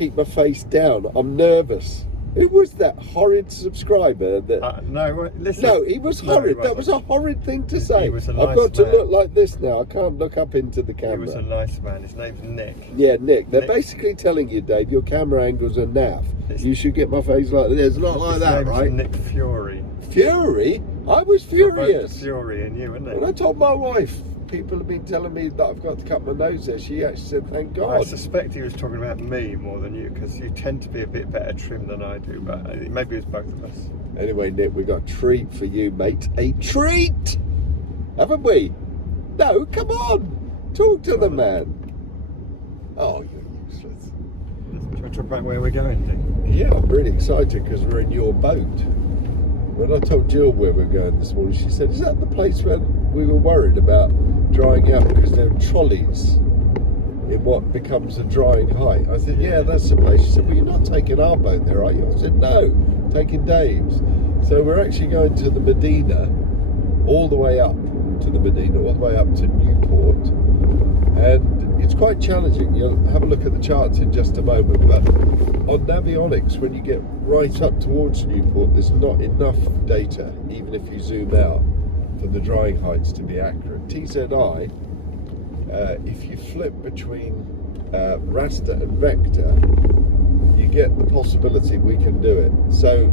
keep my face down. I'm nervous. Who was that horrid subscriber? That no, listen. No, he was horrid. No, that was a horrid thing to say. He was a nice I've got to man. look like this now. I can't look up into the camera. He was a nice man. His name's Nick. Yeah, Nick. They're Nick. basically telling you, Dave, your camera angles are naff. You should get my face like this. Not like that, right? Nick Fury. Fury? I was furious. Fury in you, isn't it? When I told my wife, people have been telling me that I've got to cut my nose there, she actually said, thank God. I suspect he was talking about me more than you, because you tend to be a bit better trim than I do, but maybe it's both of us. Anyway, Nick, we got a treat for you, mate. A treat! Haven't we? No, come on! Talk to the man. Oh, you're useless. Do you want to talk about where we're going, Nick? Yeah, I'm really excited because we're in your boat. When I told Jill where we're going this morning, she said, is that the place where we were worried about drying out because there are trolleys in what becomes a drying height? I said, yeah, that's the place. She said, well, you're not taking our boat there, are you? I said, no, taking Dave's. So we're actually going to the Medina, all the way up to the Medina, all the way up to Newport. And it's quite challenging. You'll have a look at the charts in just a moment, but on Navionics, when you get right up towards Newport, there's not enough data, even if you zoom out, for the drying heights to be accurate. TZI, if you flip between raster and vector, you get the possibility we can do it. So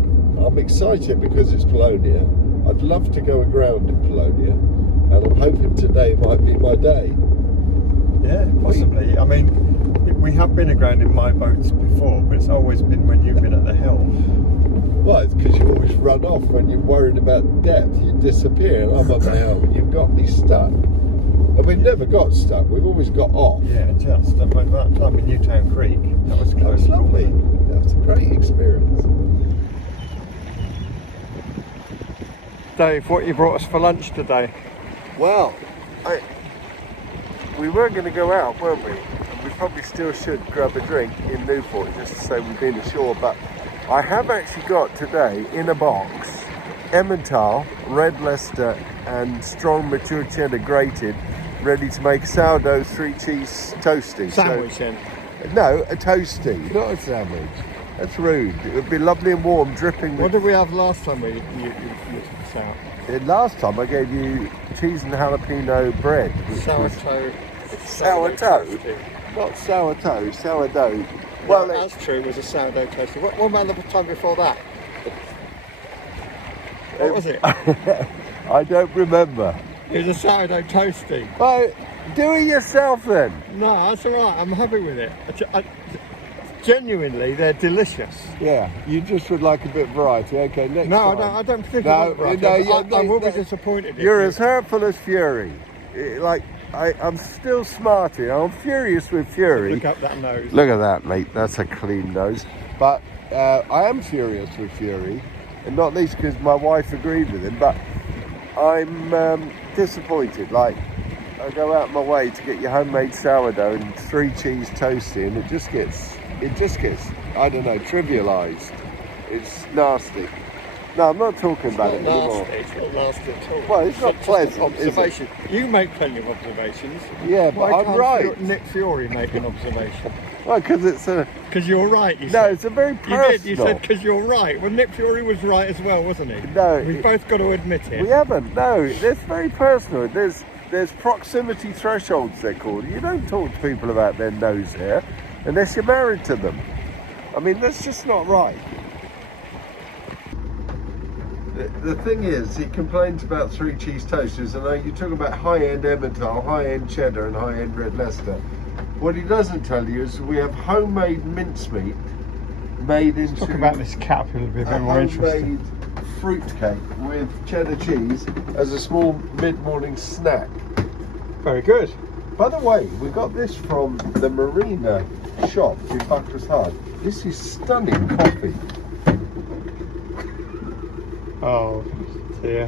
I'm excited because it's Polonia. I'd love to go aground in Polonia, and I'm hoping today might be my day. Yeah, possibly. I mean, we have been aground in my boats before, but it's always been when you've been at the helm. Well, it's because you always run off when you're worried about depth. You disappear, and I'm at the helm, and you've got me stuck. And we've never got stuck. We've always got off. Yeah, just. That time in Newtown Creek, that was close. That was lovely. That was a great experience. Dave, what you brought us for lunch today? Well, we weren't going to go out, weren't we? And we probably still should grab a drink in Newport just to say we've been ashore. But I have actually got today in a box Emmental, Red Leicester and strong mature cheddar grated, ready to make a sourdough 3-cheese toasty. Sandwich then? No, a toasty, not a sandwich. That's rude. It would be lovely and warm, dripping with... What did we have last time you took us out? Last time I gave you cheese and jalapeno bread. Sourdough. Sourdough? Not sourdough, sourdough. Well, that's true, it was a sourdough toaster. What about the time before that? What was it? I don't remember. It was a sourdough toasty. Well, do it yourself then. No, that's all right. I'm happy with it. Genuinely, they're delicious. Yeah, you just would like a bit of variety. Okay, next time. I don't particularly I will be disappointed. You're as hurtful as Fury. I'm still smarty. I'm furious with Fury. Look up that nose. Look at that, mate. That's a clean nose. But I am furious with Fury, and not least because my wife agreed with him. But I'm disappointed. Like, I go out my way to get your homemade sourdough and 3-cheese toasty, and it just gets, I don't know, trivialised. It's nasty. No, I'm not talking about it anymore. It's not nasty at all. Well, it's not pleasant, observation. You make plenty of observations. Yeah, but I'm right. Nick Fury make an observation. Well, because it's a... Because you're right, you said. No, it's a very personal... You did, you said because you're right. Well, Nick Fury was right as well, wasn't he? No. We've both got to admit it. We haven't, no. It's very personal. There's proximity thresholds, they're called. You don't talk to people about their nose hair unless you're married to them. I mean, that's just not right. The thing is, he complains about 3-cheese toasters, and you talk about high-end Emmental, high-end cheddar and high-end Red Leicester. What he doesn't tell you is we have homemade mincemeat made into... Talk about this caterpillar a bit more interesting. Homemade fruitcake with cheddar cheese as a small mid-morning snack. Very good. By the way, we got this from the Marina shop in Bucklers Hard. This is stunning coffee. Oh dear.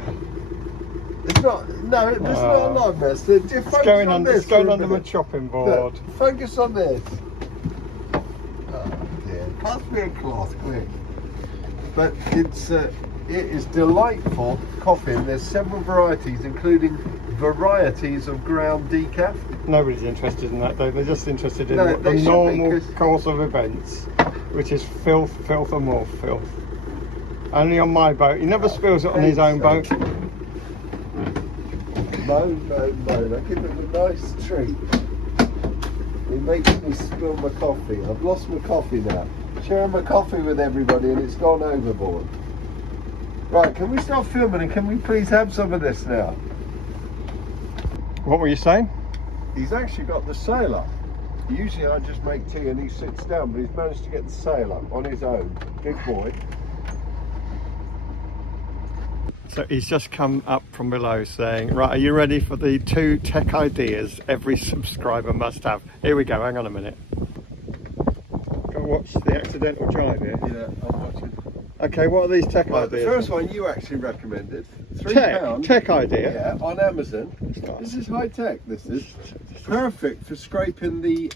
It's not. No, it's not a live mess. It's going under my chopping board. Look, focus on this. Oh dear. Pass me a cloth, quick. But it is delightful coffee, and there's several varieties, including varieties of ground decaf. Nobody's interested in that though. They're just interested in No, the they should be, normal 'cause- course of events, which is filth, filth and more filth. Only on my boat. He never spills it on his own boat. Moan. I give him a nice treat. He makes me spill my coffee. I've lost my coffee now. Sharing my coffee with everybody and it's gone overboard. Right, can we stop filming and can we please have some of this now? What were you saying? He's actually got the sail up. Usually I just make tea and he sits down, but he's managed to get the sail up on his own. Big boy. So he's just come up from below saying, right, are you ready for the 2 tech ideas every subscriber must have? Here we go, hang on a minute. Go watch the accidental drive here. Yeah, I'm watching. Okay, what are these tech Right, the ideas? first one you actually recommended. £3. Tech idea? Yeah, on Amazon. This is high tech, this is. Perfect for scraping the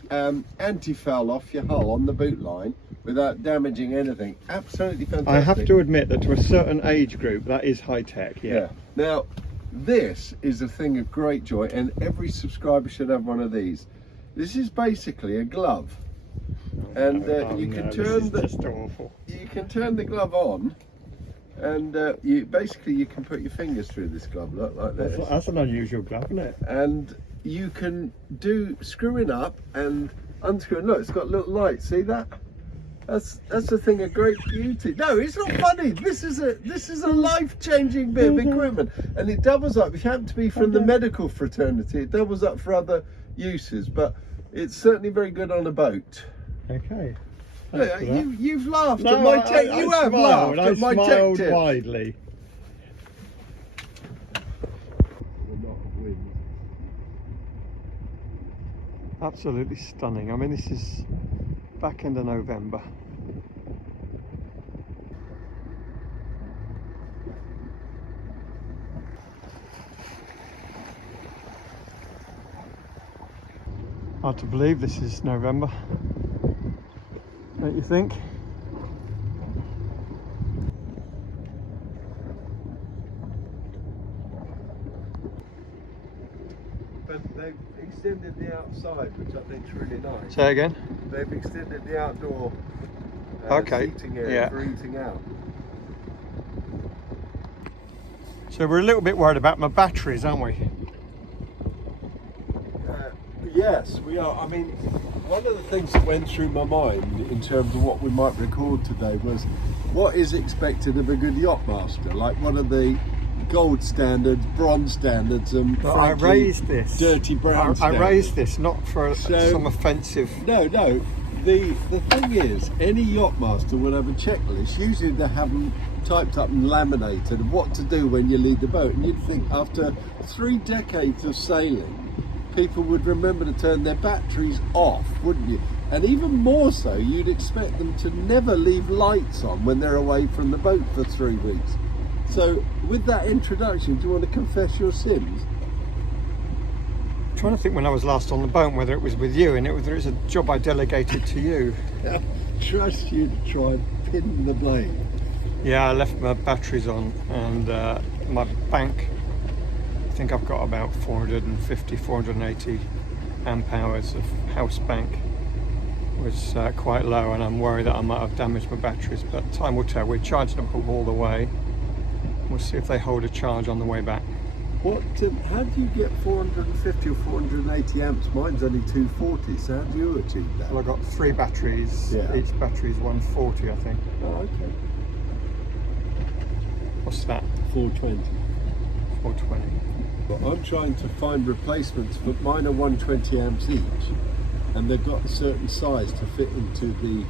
anti-foul off your hull on the boot line without damaging anything. Absolutely fantastic. I have to admit that to a certain age group, that is high tech, yeah. Now, this is a thing of great joy, and every subscriber should have one of these. This is basically a glove, and you can turn you can turn the glove on, and you can put your fingers through this glove like this. That's an unusual glove, isn't it? And you can do screwing up and unscrewing. Look, it's got little lights. See that? That's a thing of great beauty. No, it's not funny. This is a life-changing bit of equipment, and it doubles up. If you happen to be from the medical fraternity, it doubles up for other uses. But it's certainly very good on a boat. Okay. Look, you've laughed at my tech. You have smiled. laughed at my tech smiled tips. widely. Absolutely stunning. I mean, this is back end of November. Hard to believe this is November, don't you think? But they've extended the outside, which I think is really nice. Say again? They've extended the outdoor seating area for eating out. So we're a little bit worried about my batteries, aren't we? Yes, we are. I mean, one of the things that went through my mind in terms of what we might record today was what is expected of a good yacht master? Like, what are the gold standards, bronze standards, and I raised this. dirty brown standards? I raised this not for some offensive. No. The thing is, any yacht master would have a checklist. Usually they have them typed up and laminated of what to do when you leave the boat. And you'd think after 3 decades of sailing, people would remember to turn their batteries off, wouldn't you? And even more so, you'd expect them to never leave lights on when they're away from the boat for 3 weeks. So with that introduction, do you want to confess your sins? I'm trying to think when I was last on the boat, whether it was with you, and whether it's a job I delegated to you. Trust you to try and pin the blame. Yeah, I left my batteries on, and my bank, I think I've got about 480 amp hours of house bank, was quite low, and I'm worried that I might have damaged my batteries, but time will tell. We're charging them all the way. We'll see if they hold a charge on the way back. How do you get 450 or 480 amps? Mine's only 240, so how do you achieve that? Well, I've got 3 batteries. Yeah. Each battery is 140, I think. Oh, okay. What's that? 420. 420. But I'm trying to find replacements, but mine are 120 amps each, and they've got a certain size to fit into the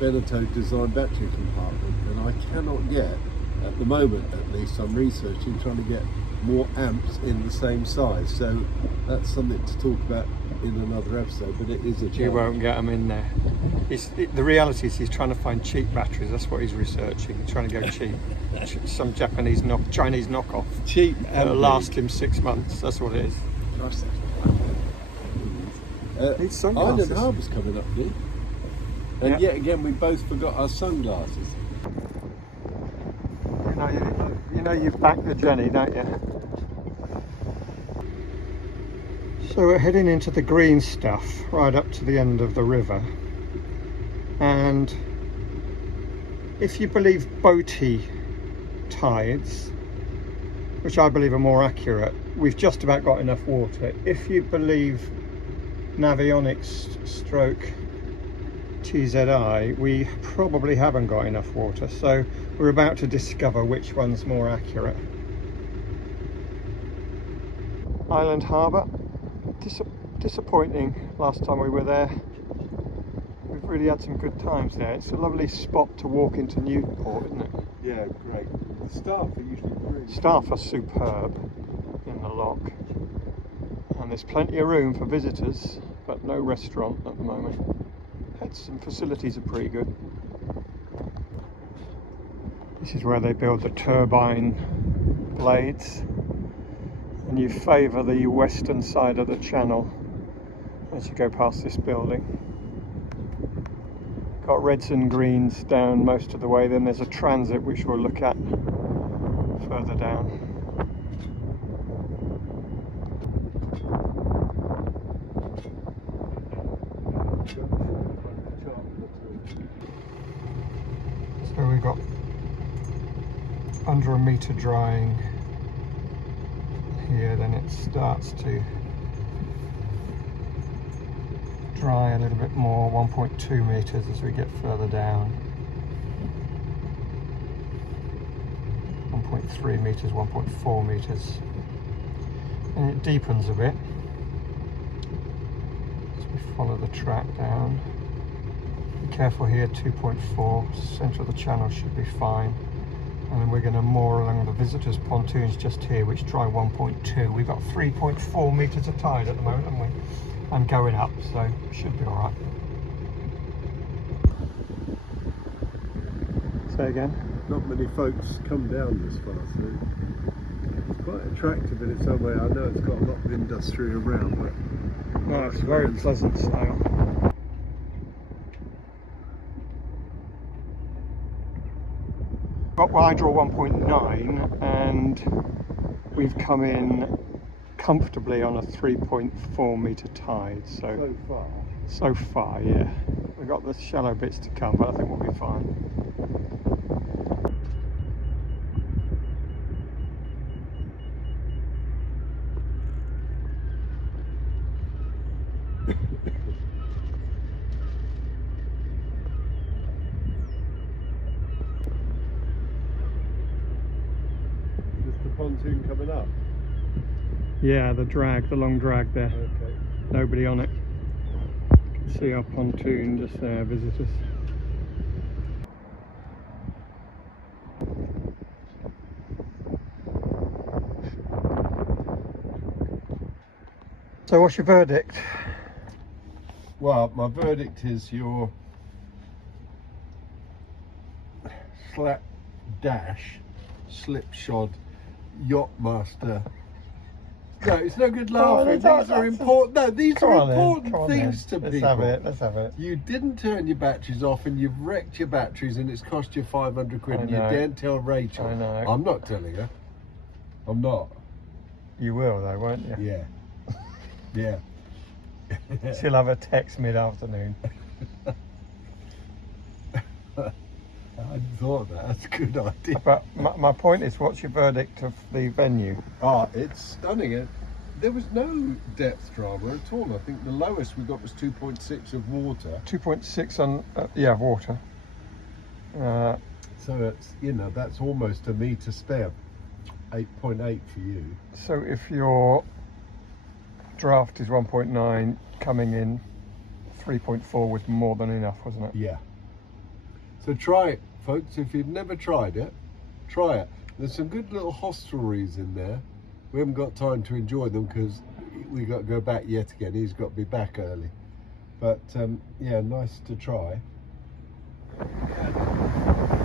Beneteau design battery compartment, and I cannot get, at the moment at least, I'm researching, trying to get more amps in the same size. So that's something to talk about in another episode, but it is a challenge. You won't get them in there. The reality is he's trying to find cheap batteries. That's what he's researching. He's trying to go cheap. Some Chinese knockoff. Cheap That'll last him 6 months. That's what it is. These sunglasses. Island Harbour's coming up, dude. And yet again, we both forgot our sunglasses. You know you've backed the Jenny, don't you? So we're heading into the green stuff right up to the end of the river, and if you believe boaty tides, which I believe are more accurate, we've just about got enough water. If you believe Navionics stroke TZI, we probably haven't got enough water, so we're about to discover which one's more accurate. Island Harbour, disappointing last time we were there. We've really had some good times there. It's a lovely spot to walk into Newport, isn't it? Yeah, great. The staff are usually great. Staff are superb in the lock, and there's plenty of room for visitors, but no restaurant at the moment. Heads and facilities are pretty good. This is where they build the turbine blades, and you favour the western side of the channel as you go past this building. Got reds and greens down most of the way, then there's a transit which we'll look at further down. So we've got under a metre drying here, then it starts to dry a little bit more, 1.2 metres as we get further down. 1.3 metres, 1.4 metres. And it deepens a bit as we follow the track down. Be careful here, 2.4, centre of the channel should be fine. And then we're going to moor along the visitors' pontoons just here, which dry 1.2. We've got 3.4 metres of tide at the moment, haven't we? And going up, so should be alright. Say again? Not many folks come down this far, so it's quite attractive in its own way. I know it's got a lot of industry around, but No, it's a very pleasant sail. Got Hydro 1.9 and we've come in comfortably on a 3.4 metre tide, so far, yeah. We've got the shallow bits to come, but I think we'll be fine. Is the pontoon coming up? Yeah, the long drag there. Okay. Nobody on it. You can see our pontoon just there, visitors. So what's your verdict? Well, my verdict is your slap dash slipshod yacht master. No, it's no good laughing. These are important. No, these are important things to people. Let's have it. You didn't turn your batteries off, and you've wrecked your batteries, and it's cost you 500 quid. And you daren't tell Rachel. I know. I'm not telling her. I'm not. You will though, won't you? Yeah. Yeah. She'll have a text mid-afternoon. I hadn't thought of that. That's a good idea. But my point is, what's your verdict of the venue? Oh, it's stunning. There was no depth drama at all. I think the lowest we got was 2.6 of water. 2.6 on, water. So it's, that's almost a metre spare. 8.8 for you. So if your draft is 1.9, coming in 3.4 was more than enough, wasn't it? Yeah. So try it, folks. If you've never tried it, try it. There's some good little hostelries in there. We haven't got time to enjoy them because we got to go back yet again. He's got to be back early. But yeah, nice to try. Yeah.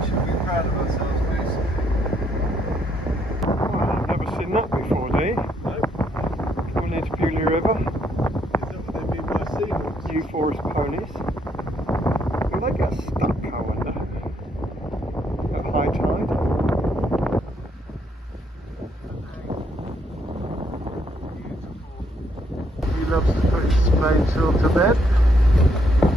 Should be proud of ourselves, Mason. Well, I've never seen that before, do you? No. Coming into Medina River. Is that what they mean by seahawks? New Forest ponies. Will they get stuck, I wonder, at high tide? loves to put his mainsail to bed.